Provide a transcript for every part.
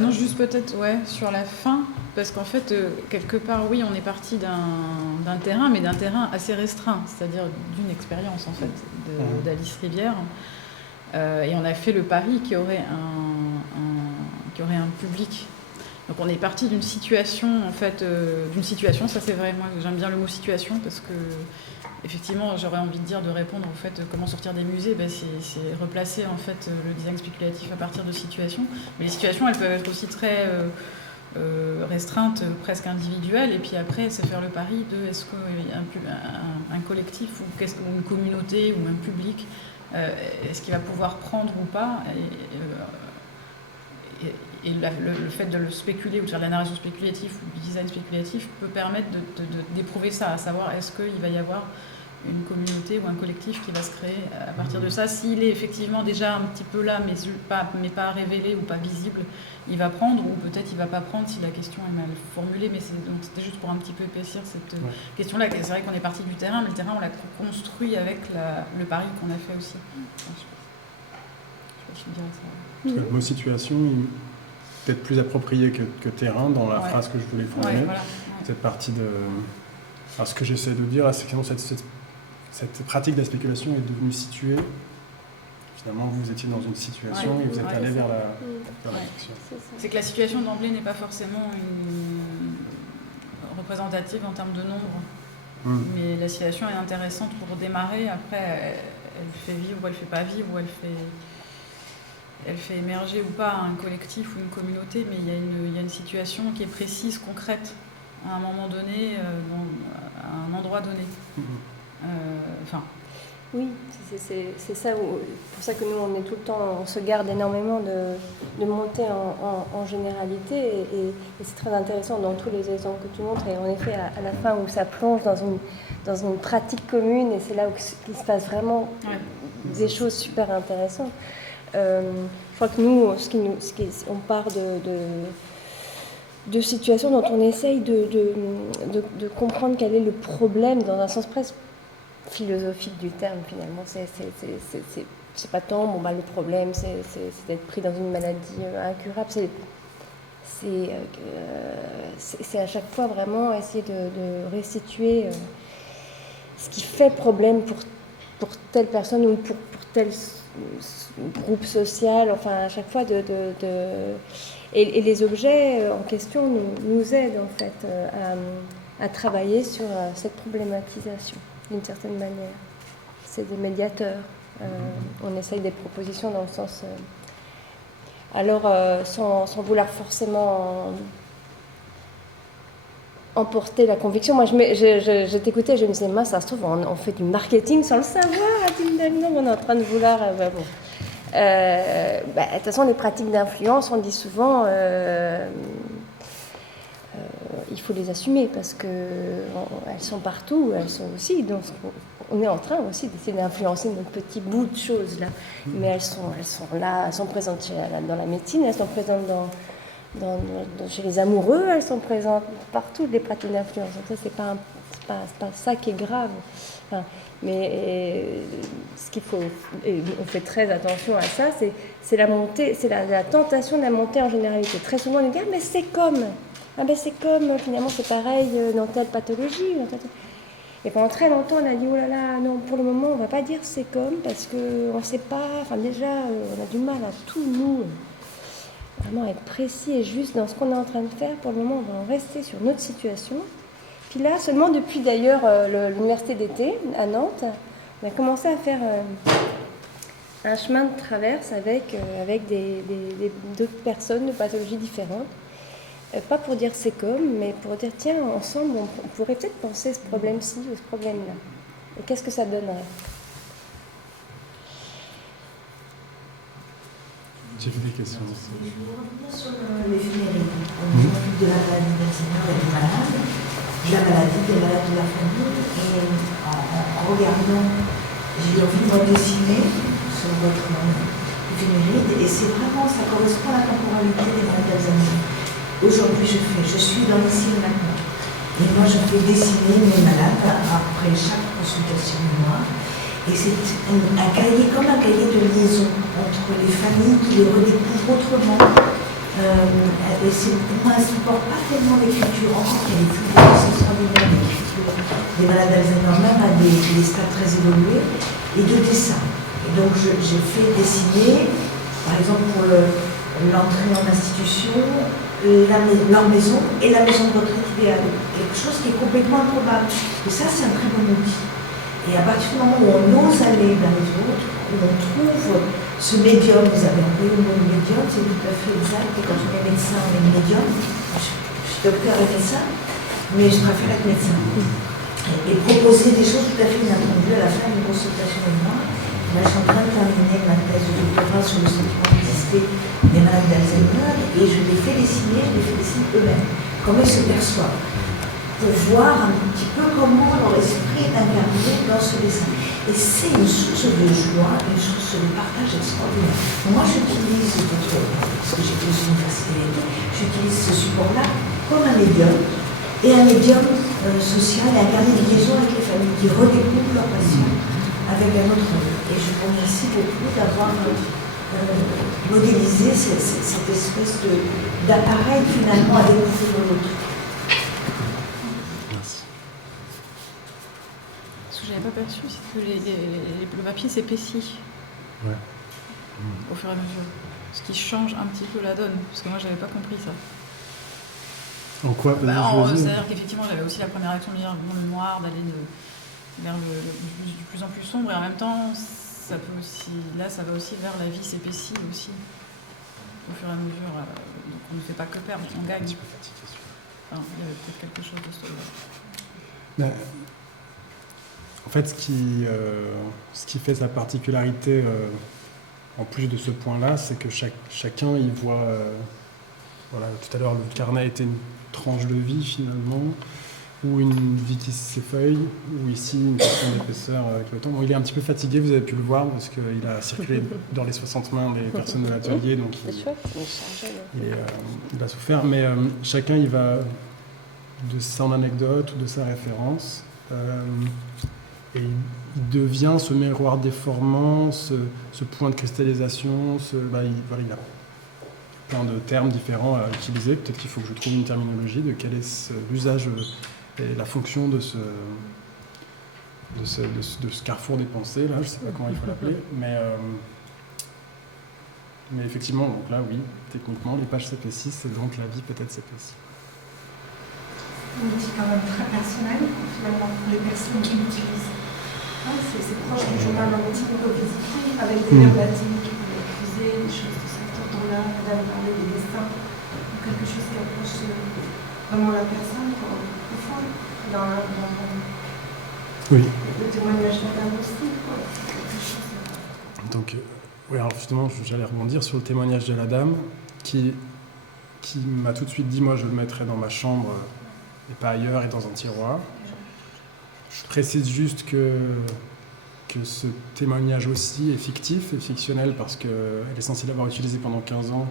Non, juste peut-être sur la fin, parce qu'en fait, quelque part, oui, on est parti d'un terrain, mais d'un terrain assez restreint, c'est-à-dire d'une expérience, en fait, d'Alice Rivière. Et on a fait le pari qu'il y aurait un public. Donc on est parti d'une situation, en fait, ça c'est vrai, moi j'aime bien le mot situation, parce que effectivement j'aurais envie de dire, de répondre en fait comment sortir des musées, c'est replacer en fait le design spéculatif à partir de situations. Mais les situations elles peuvent être aussi très restreintes, presque individuelles, et puis après c'est faire le pari de est-ce qu'un collectif ou une communauté ou un public est-ce qu'il va pouvoir prendre ou pas, et le fait de le spéculer ou de faire de la narration spéculative ou du design spéculatif peut permettre d'éprouver ça, à savoir est-ce qu'il va y avoir une communauté ou un collectif qui va se créer à partir de ça. S'il est effectivement déjà un petit peu là, mais pas révélé ou pas visible, il va prendre, ou peut-être il ne va pas prendre si la question est mal formulée. Mais c'était juste pour un petit peu épaissir cette question-là. C'est vrai qu'on est parti du terrain, mais le terrain, on l'a construit avec le pari qu'on a fait aussi. Je dirais ça. Le mot situation est peut-être plus approprié que terrain dans la phrase que je voulais formuler. Voilà. Cette partie de... Alors, ce que j'essaie de dire, c'est que cette pratique de la spéculation est devenue située. Finalement, vous étiez dans une situation et vous êtes allé vers la fiction. C'est que la situation d'emblée n'est pas forcément représentative en termes de nombre. Mais la situation est intéressante pour démarrer. Après, elle fait vivre ou elle fait pas vivre, ou elle fait émerger ou pas un collectif ou une communauté, mais il y a une situation qui est précise, concrète, à un moment donné, à un endroit donné. Oui, c'est ça, pour ça que nous, on est tout le temps, on se garde énormément de monter en généralité, et c'est très intéressant dans tous les exemples que tu montres, et en effet, à la fin où ça plonge dans une pratique commune, et c'est là où il se passe vraiment des choses super intéressantes. Je crois que nous, on part de situations dont on essaye de comprendre quel est le problème dans un sens presque philosophique du terme. Finalement, c'est pas tant le problème, c'est d'être pris dans une maladie incurable. C'est à chaque fois vraiment essayer de restituer ce qui fait problème pour telle personne ou pour tel groupe social, enfin à chaque fois et les objets en question nous aident en fait à travailler sur cette problématisation d'une certaine manière. C'est des médiateurs. On essaye des propositions dans le sens sans vouloir forcément emporter la conviction. Moi, je t'écoutais, je me disais, ça se trouve, on fait du marketing sans le savoir. On est en train de vouloir... de toute façon, les pratiques d'influence, on dit souvent, il faut les assumer parce qu'elles sont partout, elles sont aussi... Donc, on est en train aussi d'essayer d'influencer notre petit bout de choses, là. Mais elles sont là, elles sont présentes dans la médecine, elles sont présentes chez les amoureux, elles sont présentes partout, les pratiques d'influence. Donc ça, c'est pas ça qui est grave. Mais ce qu'il faut, et on fait très attention à ça, c'est la montée, c'est la tentation de la montée en généralité. Très souvent, on dit mais c'est comme, finalement c'est pareil dans telle pathologie. Et pendant très longtemps, on a dit oh là là, non, pour le moment, on va pas dire c'est comme parce que on sait pas. Enfin déjà, on a du mal à tout nous. Vraiment être précis et juste dans ce qu'on est en train de faire. Pour le moment, on va en rester sur notre situation. Puis là, seulement depuis d'ailleurs l'université d'été à Nantes, on a commencé à faire un chemin de traverse avec d'autres personnes de pathologies différentes. Pas pour dire c'est comme, mais pour dire tiens, ensemble, on pourrait peut-être penser ce problème-ci ou ce problème-là. Et qu'est-ce que ça donnerait ? J'ai vu des questions. Je voulais revenir sur l'éphéméride. On s'occupe de la maladie d'Alzheimer et des malades, de la maladie, des malades de la famille. Et en regardant, j'ai envie de dessiner sur votre éphéméride. Et c'est vraiment, ça correspond à la temporalité des malades d'Alzheimer. Aujourd'hui, je suis dans l'ici et maintenant. Et moi, je fais dessiner mes malades après chaque consultation de moi. Et c'est un cahier, comme un cahier de liaison entre les familles qui les redécouvrent autrement Et pour moi, un support pas tellement d'écriture, encore qu'il y a des fluides extraordinaires d'écriture des malades d'Alzheimer, même à des stades très évolués, et de dessin. Et donc j'ai fait dessiner, par exemple pour l'entrée en institution, leur maison et la maison de retraite idéale. Quelque chose qui est complètement improbable. Et ça, c'est un très bon outil. Et à partir du moment où on ose aller vers les autres, où on trouve ce médium, vous avez employé le mot médium, c'est tout à fait exact. Et quand on est médecin, on est médium. Je suis docteur et médecin, mais je préfère être médecin. Et proposer des choses tout à fait inattendues à la fin d'une consultation avec moi. Là, je suis en train de terminer ma thèse de doctorat sur le sentiment d'exister des malades d'Alzheimer et je les fais dessiner eux-mêmes, comment ils se perçoivent, pour voir un petit peu comment leur esprit est incarné dans ce dessin. Et c'est une source de joie, une source de partage extraordinaire. Moi, j'utilise parce que j'ai fait une université, j'utilise ce support-là comme un médium, et un médium social et incarné de liaison avec les familles qui redécouvrent leurs patients avec un autre œil. Et je vous remercie beaucoup d'avoir modélisé cette espèce d'appareil finalement à découvrir l'autre. Ce que je n'avais pas perçu, c'est que le papier s'épaissit au fur et à mesure. Ce qui change un petit peu la donne, parce que moi je n'avais pas compris ça. En quoi C'est-à-dire qu'effectivement j'avais aussi la première réaction de lire le noir, d'aller vers du plus en plus sombre, et en même temps ça peut aussi, là ça va aussi vers la vie s'épaissit aussi au fur et à mesure, donc on ne fait pas que perdre, on gagne. Enfin, il y avait peut-être quelque chose de ce là. En fait, ce qui fait sa particularité, en plus de ce point-là, c'est que chacun y voit. Voilà, tout à l'heure, le carnet était une tranche de vie finalement, ou une vie qui s'effeuille, ou ici une question d'épaisseur avec le temps. Bon, il est un petit peu fatigué, vous avez pu le voir, parce qu'il a circulé dans les 60 mains des personnes de l'atelier, donc il a souffert. Mais chacun y va de son anecdote ou de sa référence. Et il devient ce miroir déformant, ce point de cristallisation, il a plein de termes différents à utiliser. Peut-être qu'il faut que je trouve une terminologie de quel est l'usage et la fonction de ce carrefour des pensées, là, je ne sais pas comment il faut l'appeler, mais effectivement, donc là, oui, techniquement, les pages s'épaississent et donc la vie peut-être s'épaissit. Un outil quand même très personnel, finalement, pour les personnes qui l'utilisent. C'est proche du journal intime qu'on peut visiter, avec des verbatims qui peuvent accuser, des choses de cet ordre-là, Madame parlait des destins, quelque chose qui approche vraiment la personne, au fond, dans le témoignage d'Adam aussi, quelque chose. Donc, oui, alors justement, j'allais rebondir sur le témoignage de la dame, qui m'a tout de suite dit, moi je le mettrais dans ma chambre et pas ailleurs et dans un tiroir. Je précise juste que ce témoignage aussi est fictif et fictionnel parce qu'elle est censée l'avoir utilisé pendant 15 ans,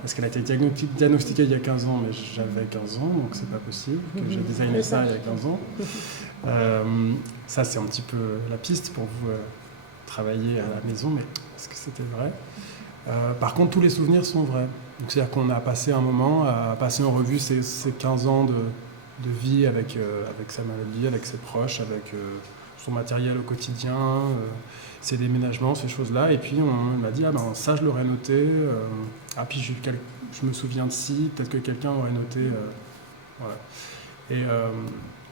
parce qu'elle a été diagnostiquée il y a 15 ans, mais j'avais 15 ans, donc c'est pas possible que j'ai designé ça il y a 15 ans. Ça, c'est un petit peu la piste pour vous travailler à la maison, mais est-ce que c'était vrai ? Par contre, tous les souvenirs sont vrais. Donc, c'est-à-dire qu'on a passé un moment à passer en revue ces 15 ans de vie avec sa maladie, avec ses proches, avec son matériel au quotidien, ses déménagements, ces choses-là. Et puis on m'a dit, ça je l'aurais noté, puis je me souviens de ci, peut-être que quelqu'un aurait noté. Voilà.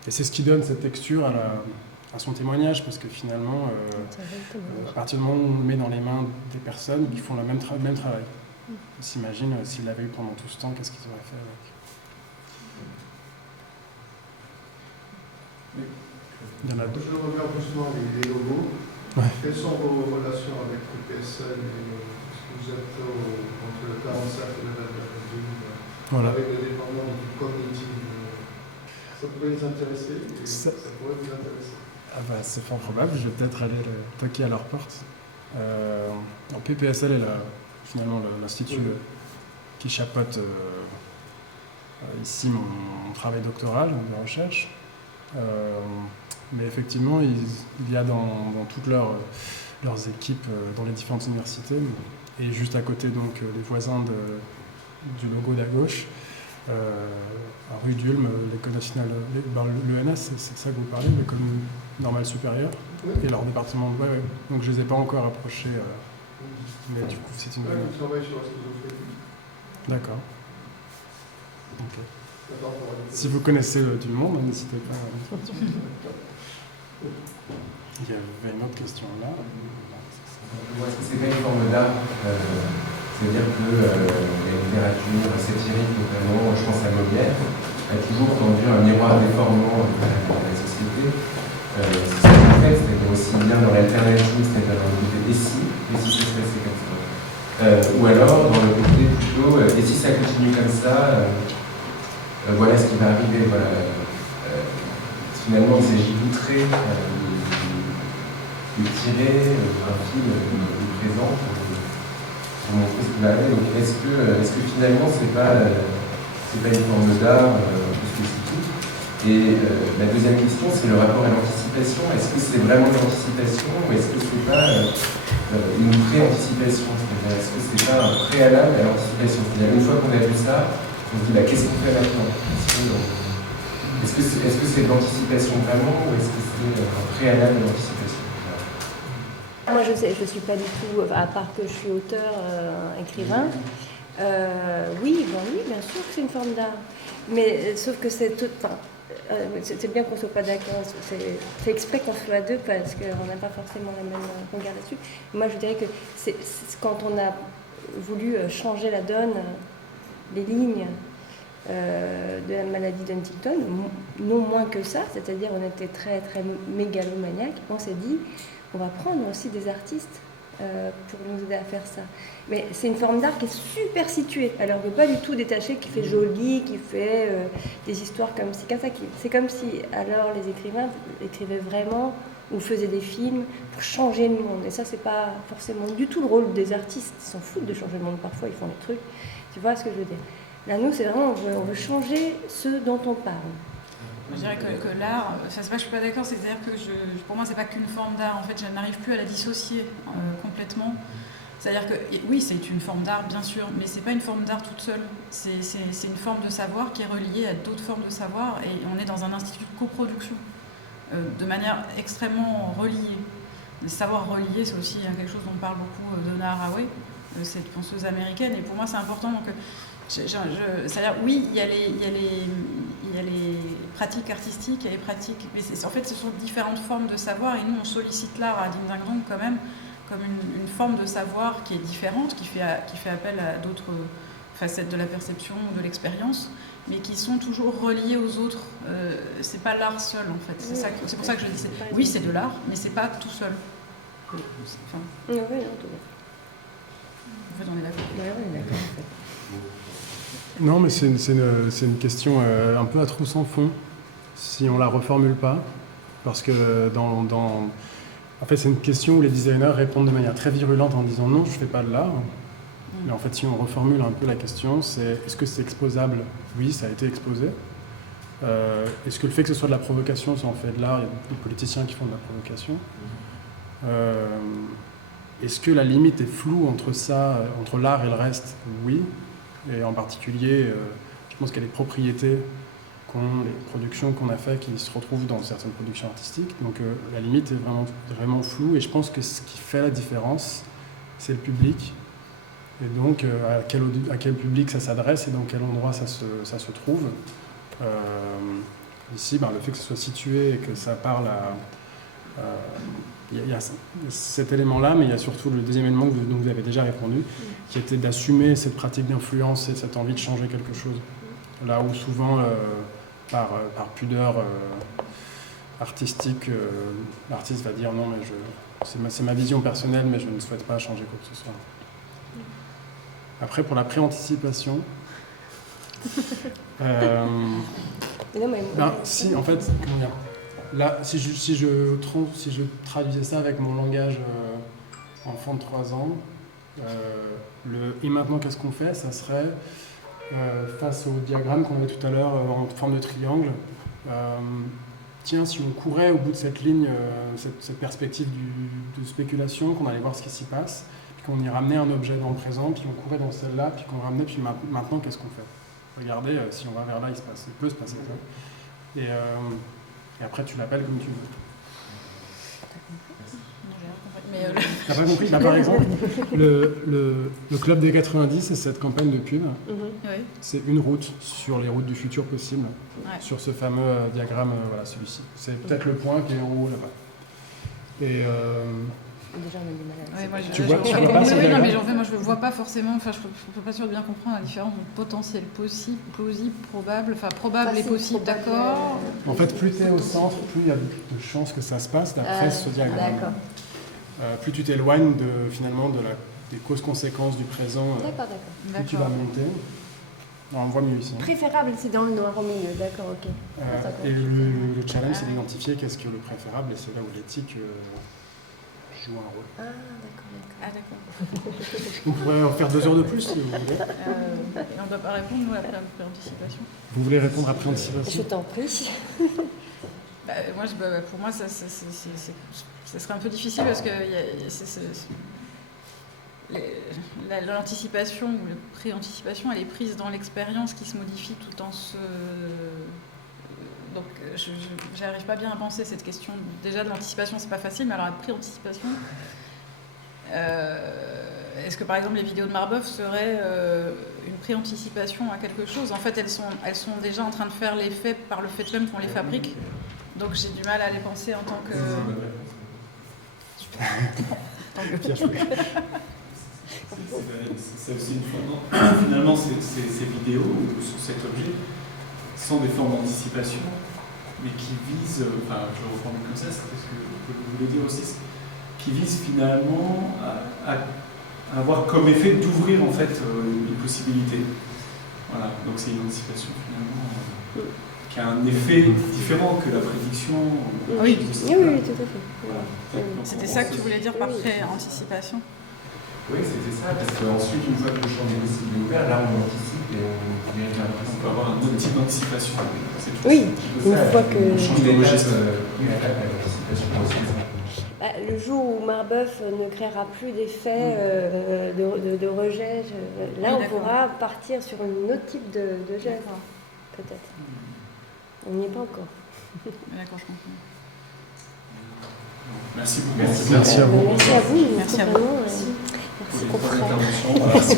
Et c'est ce qui donne cette texture à son témoignage, parce que finalement, à partir du moment où on le met dans les mains des personnes qui font le même travail, on s'imagine s'ils l'avaient eu pendant tout ce temps, qu'est-ce qu'ils auraient fait avec. Il y en a deux. Je regarde justement les logos. Ouais. Quelles sont vos relations avec le PSL vous êtes entre le 45 et le 22 avec des dépendants cognitifs? Ça pourrait vous intéresser ça pourrait vous intéresser. C'est fort probable, je vais peut-être aller toquer à leur porte. PPSL est finalement l'institut qui chapeaute ici mon travail doctoral de recherche. Mais effectivement, il y a dans toutes leurs équipes dans les différentes universités, et juste à côté donc les voisins du logo d'à gauche. À rue d'Ulm, l'école nationale, l'ENS, c'est de ça que vous parlez, l'école normale supérieure, et leur département. Ouais. Donc je ne les ai pas encore approchés, mais du coup c'est une. Ouais, on travaille sur la schizophrénie. D'accord. Ok. Si vous connaissez tout le monde, n'hésitez pas. Il y avait une autre question là. Est-ce que c'est pas une forme d'art? C'est-à-dire que la littérature satirique, notamment, je pense à Molière, a toujours tendu un miroir déformant de la société. C'est ça qu'on fait, c'est-à-dire aussi bien dans l'alternative, c'est-à-dire dans le côté et si ça se passait comme ça. Ou alors dans le côté plutôt, et si ça continue comme ça, voilà ce qui va arriver. Voilà. Finalement, il s'agit d'outrer, de tirer un fil du présent pour montrer ce qui va arriver. Donc est-ce que finalement c'est pas une forme d'art un peu spécifique? Et la deuxième question, c'est le rapport à l'anticipation. Est-ce que c'est vraiment l'anticipation ou est-ce que c'est pas une pré-anticipation? C'est-à-dire est-ce que c'est pas un préalable à l'anticipation? C'est-à-dire une fois qu'on a vu ça, on se dit là, qu'est-ce qu'on fait maintenant? Est-ce que c'est de l'anticipation vraiment ou est-ce que c'est un préalable à l'anticipation? Moi, je ne suis pas du tout, à part que je suis auteur, écrivain. Oui, bien sûr que c'est une forme d'art. Mais sauf que c'est tout. C'est bien qu'on ne soit pas d'accord. C'est exprès qu'on soit à deux parce qu'on n'a pas forcément la même regard là-dessus. Moi, je dirais que c'est quand on a voulu changer la donne, les lignes de la maladie d'Huntington, non moins que ça, c'est-à-dire on était très, très mégalomaniaque, on s'est dit on va prendre aussi des artistes pour nous aider à faire ça. Mais c'est une forme d'art qui est super située, alors que pas du tout détachée, qui fait joli, qui fait des histoires comme ci, comme ça. C'est comme si alors les écrivains écrivaient vraiment ou faisaient des films pour changer le monde. Et ça, c'est pas forcément du tout le rôle des artistes. Ils s'en foutent de changer le monde, parfois ils font des trucs. Tu vois ce que je veux dire? Là, nous, c'est vraiment, on veut changer ce dont on parle. Je dirais que l'art, je suis pas d'accord, c'est-à-dire que pour moi, c'est pas qu'une forme d'art. En fait, je n'arrive plus à la dissocier complètement. C'est-à-dire que, oui, c'est une forme d'art, bien sûr, mais c'est pas une forme d'art toute seule. C'est une forme de savoir qui est reliée à d'autres formes de savoir, et on est dans un institut de coproduction, de manière extrêmement reliée. Les savoirs reliés, c'est aussi quelque chose dont parle beaucoup Donna Haraway, cette penseuse américaine, et pour moi, c'est important. Donc, c'est-à-dire, oui, il y a les pratiques artistiques, il y a les pratiques, mais en fait, ce sont différentes formes de savoir, et nous, on sollicite l'art à Ding-Ding-Dong quand même comme une forme de savoir qui est différente, qui fait appel à d'autres facettes de la perception, de l'expérience, mais qui sont toujours reliées aux autres. C'est pas l'art seul, en fait. C'est pour ça que je dis, oui, c'est de l'art, mais c'est pas tout seul. Oui, non, tout en fait, on est d'accord. Oui, on est d'accord, en fait. Non, mais c'est une question un peu à trou sans fond, si on la reformule pas, parce que en fait, c'est une question où les designers répondent de manière très virulente en disant non, je fais pas de l'art. Mais en fait, si on reformule un peu la question, c'est est-ce que c'est exposable? Oui, ça a été exposé. Est-ce que le fait que ce soit de la provocation, ça en fait de l'art? Il y a des politiciens qui font de la provocation. Est-ce que la limite est floue entre ça, entre l'art et le reste? Oui. Et en particulier, je pense qu'il y a des propriétés les productions qu'on a faites qui se retrouvent dans certaines productions artistiques. Donc la limite est vraiment floue. Et je pense que ce qui fait la différence, c'est le public. Et donc à quel public ça s'adresse et dans quel endroit ça se trouve. Ici, le fait que ce soit situé et que ça parle à... Il y a cet élément-là, mais il y a surtout le deuxième élément dont vous avez déjà répondu, qui était d'assumer cette pratique d'influence et cette envie de changer quelque chose. Là où souvent, par pudeur artistique, l'artiste va dire non, mais c'est ma vision personnelle, mais je ne souhaite pas changer quoi que ce soit. Après, pour la pré-anticipation, si, en fait, comment dire, là, si je traduisais ça avec mon langage enfant de 3 ans, et maintenant qu'est-ce qu'on fait? Ça serait, face au diagramme qu'on avait tout à l'heure en forme de triangle, tiens, si on courait au bout de cette ligne, cette perspective de spéculation, qu'on allait voir ce qui s'y passe, puis qu'on y ramenait un objet dans le présent, puis on courait dans celle-là, puis qu'on ramenait, puis maintenant, qu'est-ce qu'on fait? Regardez, si on va vers là, il peut se passer ça. Et après, tu l'appelles comme tu veux. T'as pas compris? Par exemple, le Club des 90 et cette campagne de pub, c'est une route sur les routes du futur possible, sur ce fameux diagramme, voilà, celui-ci. C'est peut-être le point qui est en haut là-bas. Et déjà, on a du mal à tu vois pas ce non, mais moi je ne vois pas forcément, je ne suis pas sûre de bien comprendre la différence entre potentiel possible, plausible, probable, probable et possible, d'accord. En fait, plus tu es au centre, plus il y a de chances que ça se passe d'après ce diagramme. D'accord. Plus tu t'éloignes finalement des causes-conséquences du présent, plus tu vas monter. Non, on voit mieux ici. Préférable, c'est dans le noir au milieu, d'accord, ok. Et le challenge, c'est d'identifier qu'est-ce que le préférable, et c'est là où l'éthique joue un rôle. Ah, d'accord. On pourrait en faire 2 heures de plus, si vous voulez. Et on ne doit pas répondre, nous, après anticipation. Vous voulez répondre après anticipation? Je t'en prie. Pour moi, ça serait un peu difficile parce que l'anticipation ou la pré-anticipation, elle est prise dans l'expérience qui se modifie tout en se... Donc, je n'arrive pas bien à penser cette question. Déjà, de l'anticipation, c'est pas facile, mais alors la pré-anticipation... Est-ce que, par exemple, les vidéos de Marbeuf seraient une pré-anticipation à quelque chose? En fait, elles sont déjà en train de faire l'effet par le fait même qu'on les fabrique. Donc, j'ai du mal à les penser en tant que... C'est aussi une forme. Finalement, ces vidéos sur cet objet sont des formes d'anticipation, mais qui visent, enfin, je reformule comme ça, c'est ce que vous voulez dire aussi, qui visent finalement à avoir comme effet d'ouvrir en fait une possibilité. Voilà, donc c'est une anticipation finalement qui a un effet différent que la prédiction. Oui, tout à fait. Voilà. C'était ça que tu voulais dire par pré-anticipation? Oui, c'était ça, parce qu'ensuite, une fois que le champ des possibles est ouvert, là on anticipe et on vérifie un peu. On peut avoir un autre type d'anticipation. Oui, une fois que... Le jour où Marbeuf ne créera plus d'effet de rejet, là on pourra partir sur un autre type de jet, peut-être. On n'y est pas encore. D'accord, je comprends. Merci beaucoup. Merci à vous. Merci à vous. Merci à vous. Merci pour votre intervention. Merci.